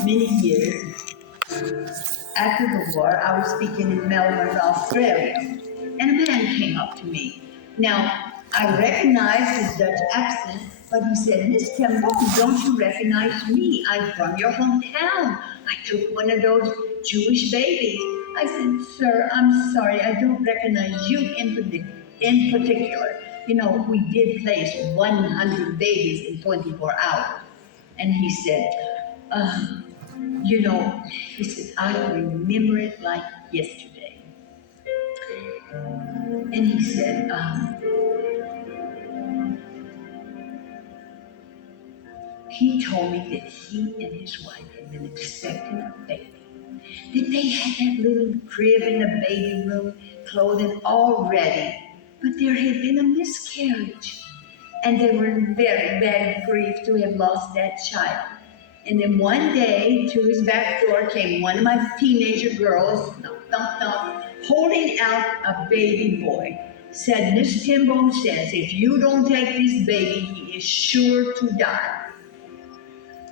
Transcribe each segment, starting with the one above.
Many years after the war, I was speaking in Melbourne, Australia, and a man came up to me. Now, I recognized his Dutch accent, but he said, Miss Temple, don't you recognize me? I'm from your hometown. I took one of those Jewish babies. I said, sir, I'm sorry, I don't recognize you in particular. You know, we did place 100 babies in 24 hours. And he said, uh, you know, he said, I remember it like yesterday. And he said, he told me that he and his wife had been expecting a baby. That they had that little crib in the baby room, clothing all ready. But there had been a miscarriage. And they were in very bad grief to have lost that child. And then one day, to his back door came one of my teenager girls, thump, thump, thump, holding out a baby boy. Said, Miss Timbone says, if you don't take this baby, he is sure to die.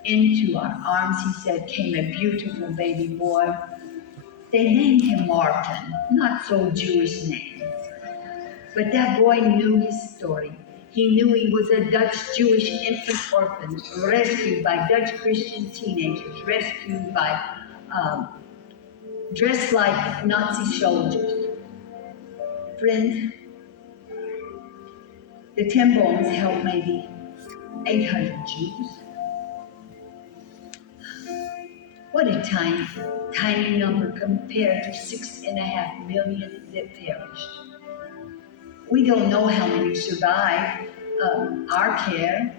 Into our arms, he said, came a beautiful baby boy. They named him Martin, not so Jewish name. But that boy knew his story. He knew he was a Dutch Jewish infant orphan, rescued by Dutch Christian teenagers, rescued by dressed like Nazi soldiers. Friend, the Timbones helped maybe 800 Jews. What a tiny, tiny number compared to 6.5 million that perished. We don't know how many survived our care.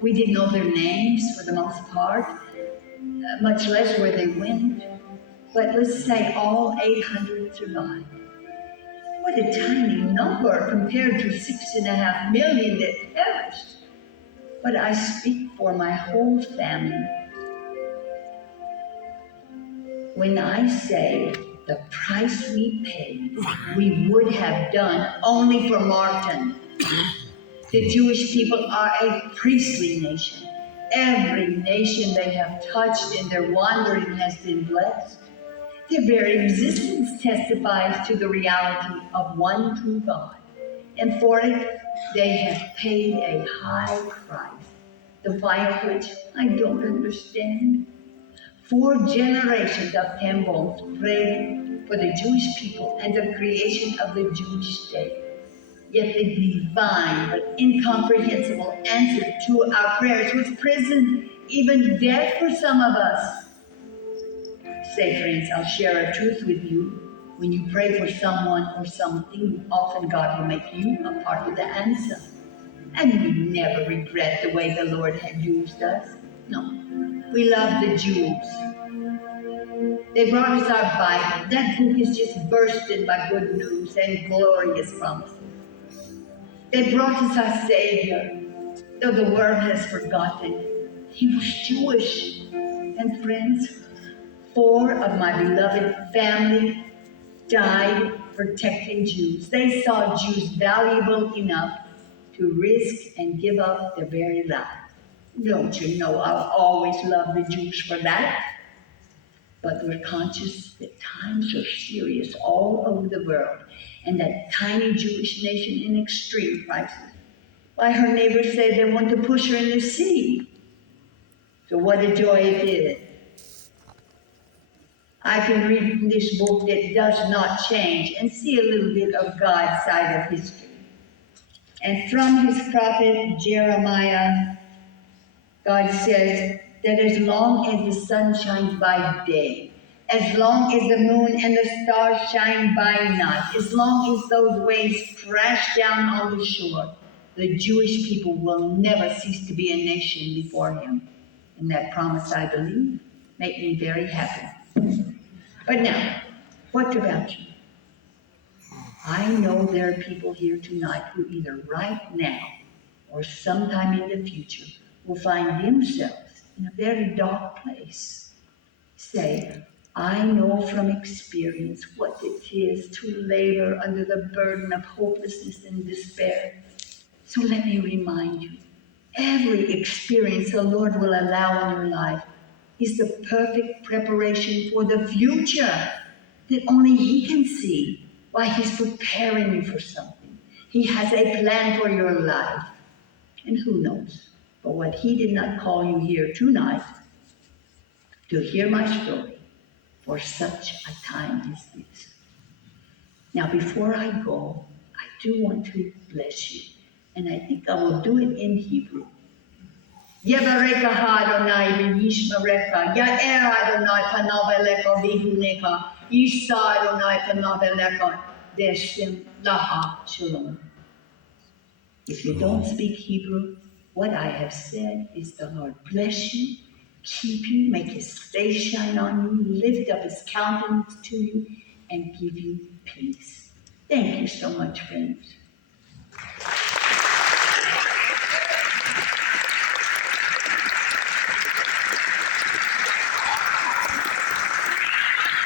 We didn't know their names for the most part, much less where they went. But let's say all 800 survived. What a tiny number compared to 6.5 million that perished. But I speak for my whole family when I say the price we paid, we would have done only for Martin. The Jewish people are a priestly nation. Every nation they have touched in their wandering has been blessed. Their very existence testifies to the reality of one true God. And for it, they have paid a high price, the why of which I don't understand. 4 generations of Tembones prayed for the Jewish people and the creation of the Jewish state. Yet the divine but incomprehensible answer to our prayers was prison, even death for some of us. Say, friends, I'll share a truth with you. When you pray for someone or something, often God will make you a part of the answer. And we never regret the way the Lord had used us. No, we love the Jews. They brought us our Bible. That book is just bursting by good news and glorious promises. They brought us our Savior, though the world has forgotten. He was Jewish. And friends, 4 of my beloved family died protecting Jews. They saw Jews valuable enough to risk and give up their very lives. Don't you know I'll always love the Jews for that? But we're conscious that times are serious all over the world, and that tiny Jewish nation in extreme crisis. Why, her neighbors say they want to push her in the sea. So what a joy it is. I can read from this book that does not change and see a little bit of God's side of history. And from his prophet Jeremiah, God says that as long as the sun shines by day, as long as the moon and the stars shine by night, as long as those waves crash down on the shore, the Jewish people will never cease to be a nation before him. And that promise, I believe, makes me very happy. But now, what about you? I know there are people here tonight who either right now or sometime in the future will find themselves in a very dark place. Say, I know from experience what it is to labor under the burden of hopelessness and despair. So let me remind you, every experience the Lord will allow in your life is the perfect preparation for the future that only He can see, why He's preparing you for something. He has a plan for your life. And who knows? But what He did not call you here tonight to hear my story for such a time as this. Now, before I go, I do want to bless you. And I think I will do it in Hebrew. Yevareka Adonai v'yishmereka, Ya'er Adonai panav elecha v'yihuneka, Yisa Adonai panav elecha, v'yashem laha shalom. If you don't speak Hebrew, what I have said is the Lord bless you, keep you, make His face shine on you, lift up His countenance to you, and give you peace. Thank you so much, friends.